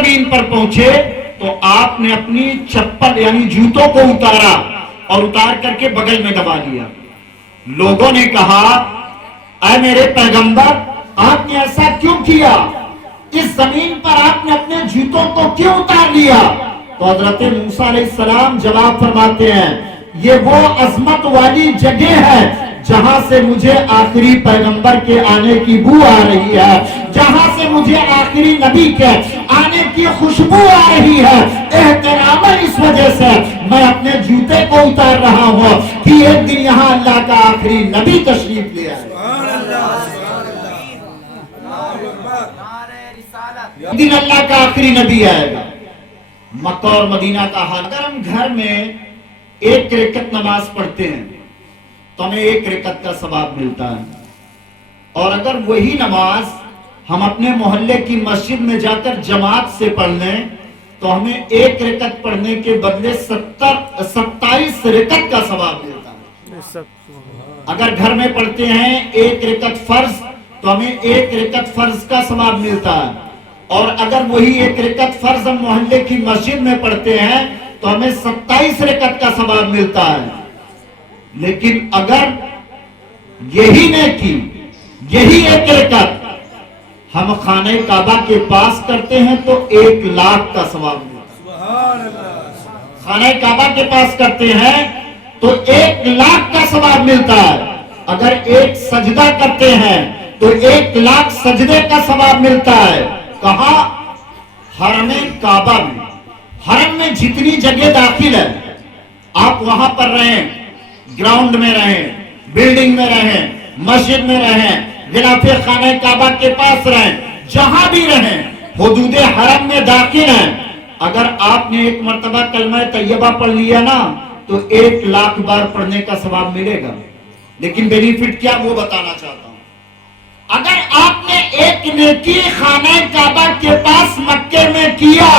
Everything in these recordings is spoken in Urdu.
زمین پر پہنچے تو آپ نے اپنی چپل یعنی جوتوں کو اتارا اور اتار کر کے بغل میں دبا لیا. لوگوں نے کہا اے میرے پیغمبر آپ نے ایسا کیوں کیا؟ اس زمین پر آپ نے اپنے جوتوں کو کیوں اتار لیا؟ تو حضرت موسیٰ علیہ السلام جواب فرماتے ہیں یہ وہ عظمت والی جگہ ہے جہاں سے مجھے آخری پیغمبر کے آنے کی بو آ رہی ہے، جہاں سے مجھے آخری نبی کے آنے کی خوشبو آ رہی ہے. احترام اس وجہ سے میں اپنے جوتے کو اتار رہا ہوں کہ ایک دن یہاں اللہ کا آخری نبی تشریف لے آئے. ایک دن اللہ کا آخری نبی آئے گا. مکہ اور مدینہ کا حال، اگر ہم گھر میں ایک رکعت نماز پڑھتے ہیں تو ہمیں ایک رکعت کا ثواب ملتا ہے، اور اگر وہی نماز ہم اپنے محلے کی مسجد میں جا کر جماعت سے پڑھ لیں تو ہمیں ایک رکعت پڑھنے کے بدلے 27 رکعت کا ثواب ملتا ہے. اگر گھر میں پڑھتے ہیں ایک رکعت فرض تو ہمیں ایک رکعت فرض کا ثواب ملتا ہے، اور اگر وہی ایک رکعت فرض ہم محلے کی مسجد میں پڑھتے ہیں تو ہمیں 27 رکعت کا ثواب ملتا ہے. لیکن اگر یہی نیکی یہی ایک رکعت ہم خانہ کعبہ کے پاس کرتے ہیں تو 1 لاکھ کا ثواب ملتا ہے. خانہ کعبہ کے پاس کرتے ہیں تو 1 لاکھ کا ثواب ملتا ہے. اگر ایک سجدہ کرتے ہیں تو 1 لاکھ سجدے کا ثواب ملتا ہے. کہاں؟ حرم کعبہ میں. حرم میں جتنی جگہ داخل ہے آپ وہاں پر رہیں، گراؤنڈ میں رہیں، بلڈنگ میں رہیں، مسجد میں رہیں، غلاف خانہ کعبہ کے پاس رہیں، جہاں بھی رہیں، حدود حرم میں داخل ہیں. اگر آپ نے ایک مرتبہ کلمہ طیبہ پڑھ لیا نا تو 1 لاکھ بار پڑھنے کا ثواب ملے گا. لیکن بینیفٹ کیا وہ بتانا چاہتا ہوں. اگر آپ نے ایک نیکی خانہ کعبہ کے پاس مکے میں کیا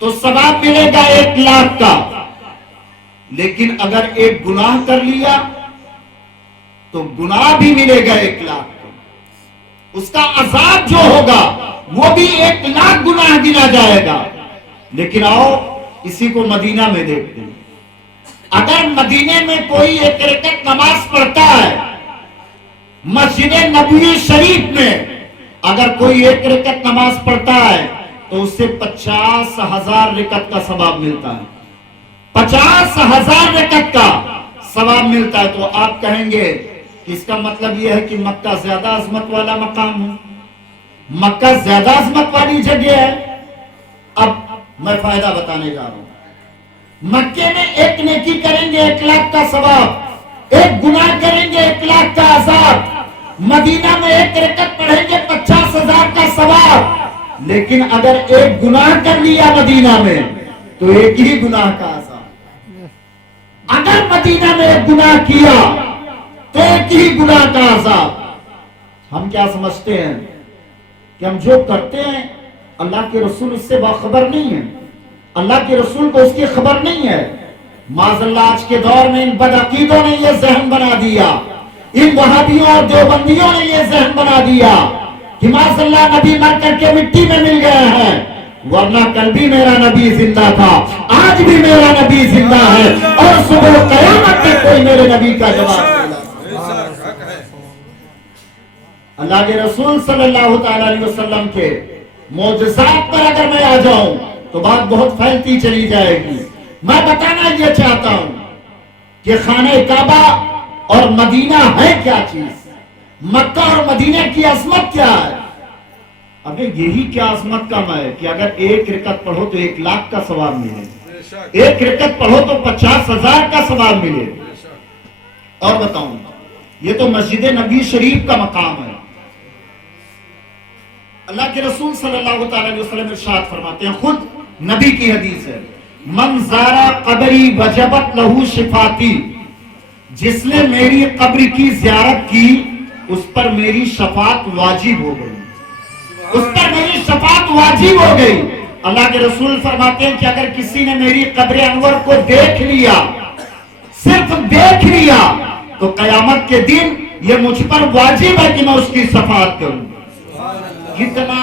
تو ثواب ملے گا 1 لاکھ کا. لیکن اگر ایک گناہ کر لیا تو گناہ بھی ملے گا 1 لاکھ کا. اس کا عذاب جو ہوگا وہ بھی 1 لاکھ گناہ گنا جائے گا. لیکن آؤ اسی کو مدینہ میں دیکھتے ہیں. اگر مدینے میں کوئی ایک رکعت نماز پڑھتا ہے، مسجد نبوی شریف میں اگر کوئی ایک رکعت نماز پڑھتا ہے تو اس سے 50,000 رکعت کا ثواب ملتا ہے. 50,000 رکعت کا ثواب ملتا ہے. تو آپ کہیں گے کہ اس کا مطلب یہ ہے کہ مکہ زیادہ عظمت والا مقام ہے، مکہ زیادہ عظمت والی جگہ ہے. اب میں فائدہ بتانے جا رہا ہوں. مکے میں ایک نیکی کریں گے 1 لاکھ کا ثواب، ایک گناہ کریں گے 1 لاکھ کا عذاب. مدینہ میں ایک رکعت پڑھیں گے 50,000 کا ثواب. لیکن اگر ایک گناہ کر لیا مدینہ میں تو 1 ہی گناہ کا عذاب. اگر مدینہ میں ایک گناہ کیا تو 1 ہی گناہ کا عذاب. ہم کیا سمجھتے ہیں کہ ہم جو کرتے ہیں اللہ کے رسول اس سے باخبر نہیں ہے، اللہ کے رسول کو اس کی خبر نہیں ہے. معاذ اللہ آج کے دور میں ان بدعقیدوں نے یہ ذہن بنا دیا، ان وہابیوں اور دیوبندیوں نے یہ ذہن بنا دیا کہ معاذ اللہ نبی مر کر کے مٹی میں مل گئے ہیں، ورنہ کل بھی میرا نبی زندہ تھا، آج بھی میرا نبی زندہ ہے، اور صبح قیامت تک کوئی میرے نبی کا جواب نہیں. اللہ کے رسول صلی اللہ تعالی علیہ وسلم کے معجزات پر اگر میں آ جاؤں تو بات بہت پھیلتی چلی جائے گی. میں بتانا یہ چاہتا ہوں کہ خانہ کعبہ اور مدینہ ہے کیا چیز، مکہ اور مدینہ کی عظمت کیا ہے. ابھی یہی کیا عظمت کا ہے کہ اگر ایک رکعت پڑھو تو 1 لاکھ کا ثواب ملے، ایک رکعت پڑھو تو 50,000 کا ثواب ملے. اور بتاؤں یہ تو مسجد نبی شریف کا مقام ہے. اللہ کے رسول صلی اللہ تعالی علیہ وسلم ارشاد فرماتے ہیں، خود نبی کی حدیث ہے، من زارا قبری وجبت لہو شفاتی، جس نے میری قبر کی زیارت کی اس پر میری شفاعت واجب ہو گئی، اس پر میری شفاعت واجب ہو گئی. اللہ کے رسول فرماتے ہیں کہ اگر کسی نے میری قبر انور کو دیکھ لیا، صرف دیکھ لیا، تو قیامت کے دن یہ مجھ پر واجب ہے کہ میں اس کی شفاعت کروں. کتنا